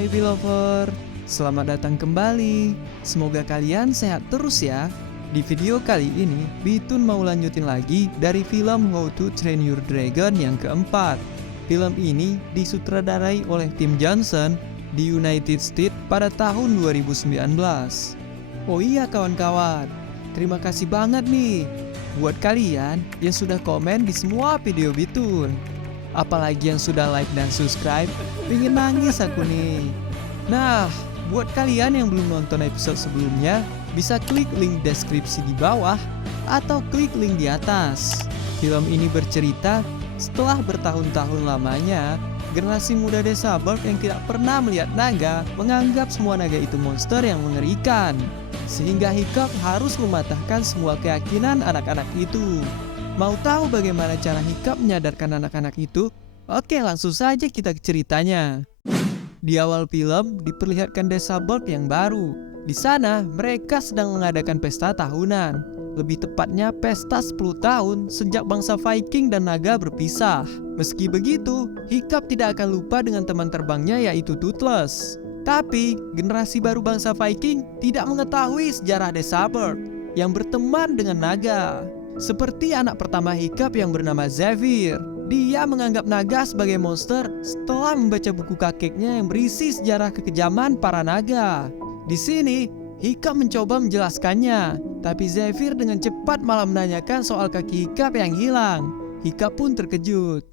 Hai Belover, selamat datang kembali. Semoga kalian sehat terus ya. Di video kali ini, Bitun mau lanjutin lagi dari film How to Train Your Dragon yang keempat. Film ini disutradarai oleh Tim Johnson di United States pada tahun 2019. Oh iya kawan-kawan, terima kasih banget nih buat kalian yang sudah komen di semua video Bitun. Apalagi yang sudah like dan subscribe, pengen nangis aku nih. Nah, buat kalian yang belum nonton episode sebelumnya, bisa klik link deskripsi di bawah atau klik link di atas. Film ini bercerita setelah bertahun-tahun lamanya, generasi muda desa Berg yang tidak pernah melihat naga menganggap semua naga itu monster yang mengerikan. Sehingga Hiccup harus mematahkan semua keyakinan anak-anak itu. Mau tahu bagaimana cara Hiccup menyadarkan anak-anak itu? Oke, langsung saja kita ke ceritanya. Di awal film diperlihatkan desa Berg yang baru. Di sana mereka sedang mengadakan pesta tahunan. Lebih tepatnya pesta 10 tahun sejak bangsa Viking dan naga berpisah. Meski begitu, Hiccup tidak akan lupa dengan teman terbangnya yaitu Toothless. Tapi generasi baru bangsa Viking tidak mengetahui sejarah desa Berg yang berteman dengan naga. Seperti anak pertama Hiccup yang bernama Zephyr. Dia menganggap naga sebagai monster setelah membaca buku kakeknya yang berisi sejarah kekejaman para naga. Di sini, Hiccup mencoba menjelaskannya, tapi Zephyr dengan cepat malah menanyakan soal kaki Hiccup yang hilang. Hiccup pun terkejut.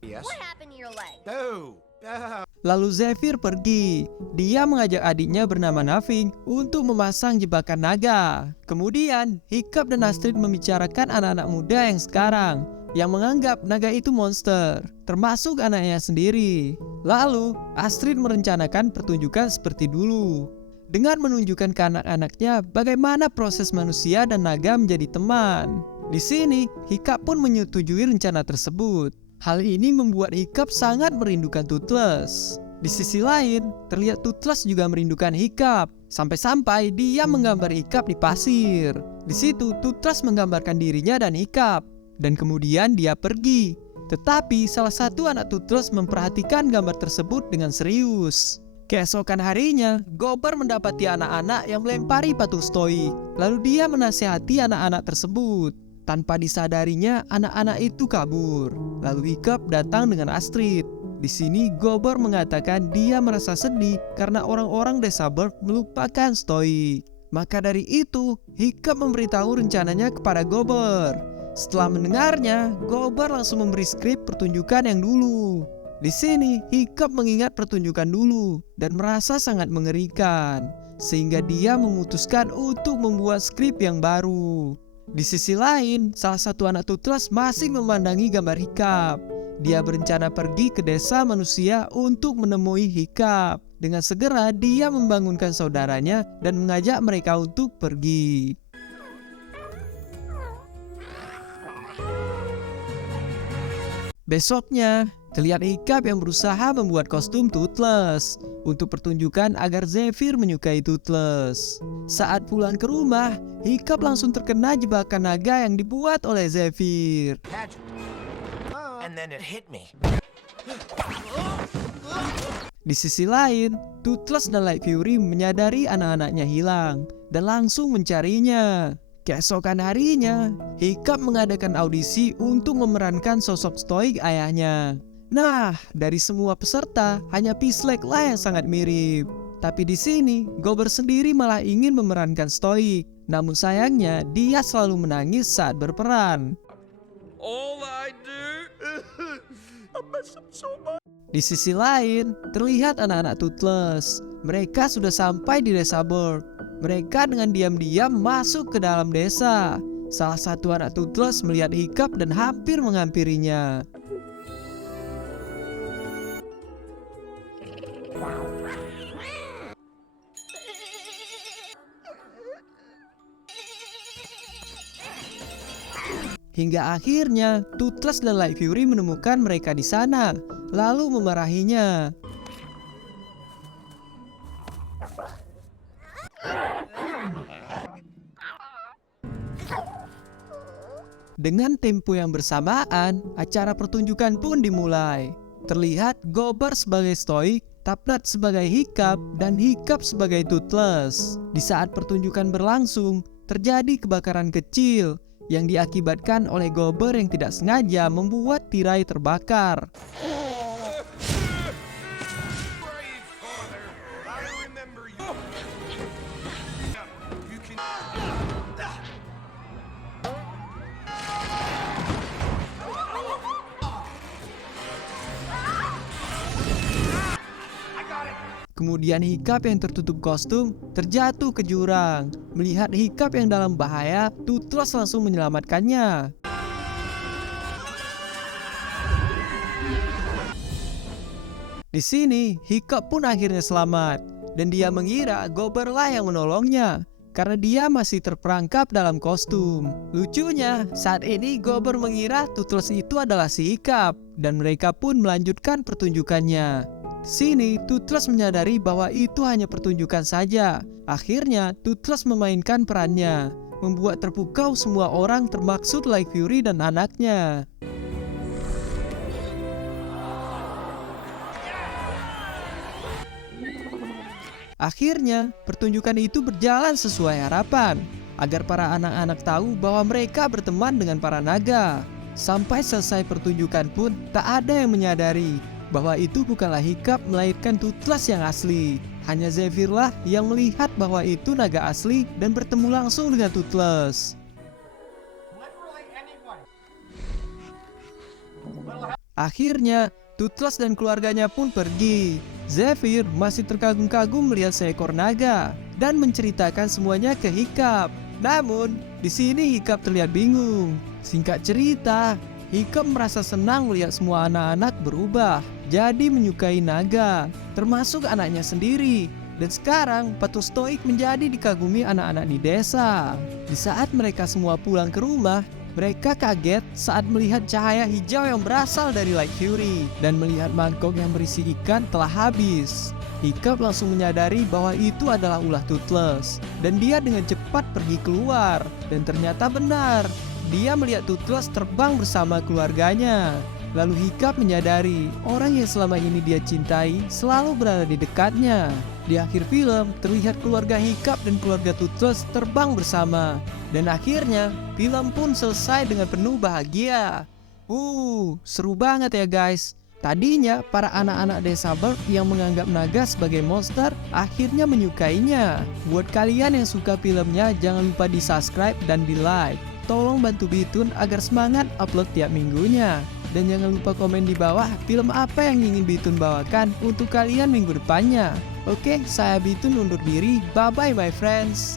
Lalu Zephyr pergi. Dia mengajak adiknya bernama Naving untuk memasang jebakan naga. Kemudian, Hiccup dan Astrid membicarakan anak-anak muda yang sekarang yang menganggap naga itu monster, termasuk anaknya sendiri. Lalu, Astrid merencanakan pertunjukan seperti dulu dengan menunjukkan ke anak-anaknya bagaimana proses manusia dan naga menjadi teman. Di sini, Hiccup pun menyetujui rencana tersebut. Hal ini membuat Hiccup sangat merindukan Toothless. Di sisi lain, terlihat Toothless juga merindukan Hiccup. Sampai-sampai dia menggambar Hiccup di pasir. Di situ, Toothless menggambarkan dirinya dan Hiccup. Dan kemudian dia pergi. Tetapi salah satu anak Toothless memperhatikan gambar tersebut dengan serius. Keesokan harinya, Gobber mendapati anak-anak yang melempari batu stoik. Lalu dia menasihati anak-anak tersebut. Tanpa disadarinya, anak-anak itu kabur. Lalu Hiccup datang dengan Astrid. Di sini Gobber mengatakan dia merasa sedih karena orang-orang desa Berg melupakan stoik. Maka dari itu, Hiccup memberitahu rencananya kepada Gobber. Setelah mendengarnya, Gobber langsung memberi skrip pertunjukan yang dulu. Di sini, Hiccup mengingat pertunjukan dulu dan merasa sangat mengerikan, sehingga dia memutuskan untuk membuat skrip yang baru. Di sisi lain, salah satu anak Toothless masih memandangi gambar Hiccup. Dia berencana pergi ke desa manusia untuk menemui Hiccup. Dengan segera, dia membangunkan saudaranya dan mengajak mereka untuk pergi. Besoknya, terlihat Hiccup yang berusaha membuat kostum Toothless untuk pertunjukan agar Zephyr menyukai Toothless. Saat pulang ke rumah, Hiccup langsung terkena jebakan naga yang dibuat oleh Zephyr. Di sisi lain, Toothless dan Light Fury menyadari anak-anaknya hilang dan langsung mencarinya. Keesokan harinya, Hiccup mengadakan audisi untuk memerankan sosok stoik ayahnya. Nah, dari semua peserta, hanya Peacelake lah yang sangat mirip. Tapi di sini, Gobber sendiri malah ingin memerankan stoik. Namun sayangnya, dia selalu menangis saat berperan. Di sisi lain, terlihat anak-anak Toothless. Mereka sudah sampai di desa Berg. Mereka dengan diam-diam masuk ke dalam desa. Salah satu anak Toothless melihat Hiccup dan hampir menghampirinya. Hingga akhirnya, Toothless dan Light Fury menemukan mereka di sana, lalu memarahinya. Dengan tempo yang bersamaan, acara pertunjukan pun dimulai. Terlihat Gobber sebagai stoik, Tapnat sebagai Hiccup dan Hiccup sebagai Toothless. Di saat pertunjukan berlangsung, terjadi kebakaran kecil yang diakibatkan oleh Gobber yang tidak sengaja membuat tirai terbakar. Kemudian Hiccup yang tertutup kostum terjatuh ke jurang. Melihat Hiccup yang dalam bahaya, Toothless langsung menyelamatkannya. Di sini, Hiccup pun akhirnya selamat. Dan dia mengira Gobber lah yang menolongnya, karena dia masih terperangkap dalam kostum. Lucunya, saat ini Gobber mengira Toothless itu adalah si Hiccup. Dan mereka pun melanjutkan pertunjukannya. Di sini, Toothless menyadari bahwa itu hanya pertunjukan saja. Akhirnya, Toothless memainkan perannya, membuat terpukau semua orang termaksud Light Fury dan anaknya. Akhirnya, pertunjukan itu berjalan sesuai harapan, agar para anak-anak tahu bahwa mereka berteman dengan para naga. Sampai selesai pertunjukan pun, tak ada yang menyadari bahwa itu bukanlah Hiccup melainkan Toothless yang asli. Hanya Zephyr lah yang melihat bahwa itu naga asli dan bertemu langsung dengan Toothless. Akhirnya, Toothless dan keluarganya pun pergi. Zephyr masih terkagum-kagum melihat seekor naga dan menceritakan semuanya ke Hiccup. Namun, di sini Hiccup terlihat bingung. Singkat cerita, Hiccup merasa senang melihat semua anak-anak berubah jadi menyukai naga, termasuk anaknya sendiri. Dan sekarang Patul Stoik menjadi dikagumi anak-anak di desa. Di saat mereka semua pulang ke rumah, mereka kaget saat melihat cahaya hijau yang berasal dari Light Fury dan melihat mangkok yang berisi ikan telah habis. Hiccup langsung menyadari bahwa itu adalah ulah Toothless dan dia dengan cepat pergi keluar. Dan ternyata benar, dia melihat Toothless terbang bersama keluarganya. Lalu Hiccup menyadari orang yang selama ini dia cintai selalu berada di dekatnya. Di akhir film, terlihat keluarga Hiccup dan keluarga Toothless terbang bersama. Dan akhirnya, film pun selesai dengan penuh bahagia. Seru banget ya guys. Tadinya, para anak-anak desa Berg yang menganggap naga sebagai monster akhirnya menyukainya. Buat kalian yang suka filmnya, jangan lupa di subscribe dan di like. Tolong bantu Bitun agar semangat upload tiap minggunya. Dan jangan lupa komen di bawah film apa yang ingin Bitun bawakan untuk kalian minggu depannya. Oke, saya Bitun undur diri. Bye-bye my friends.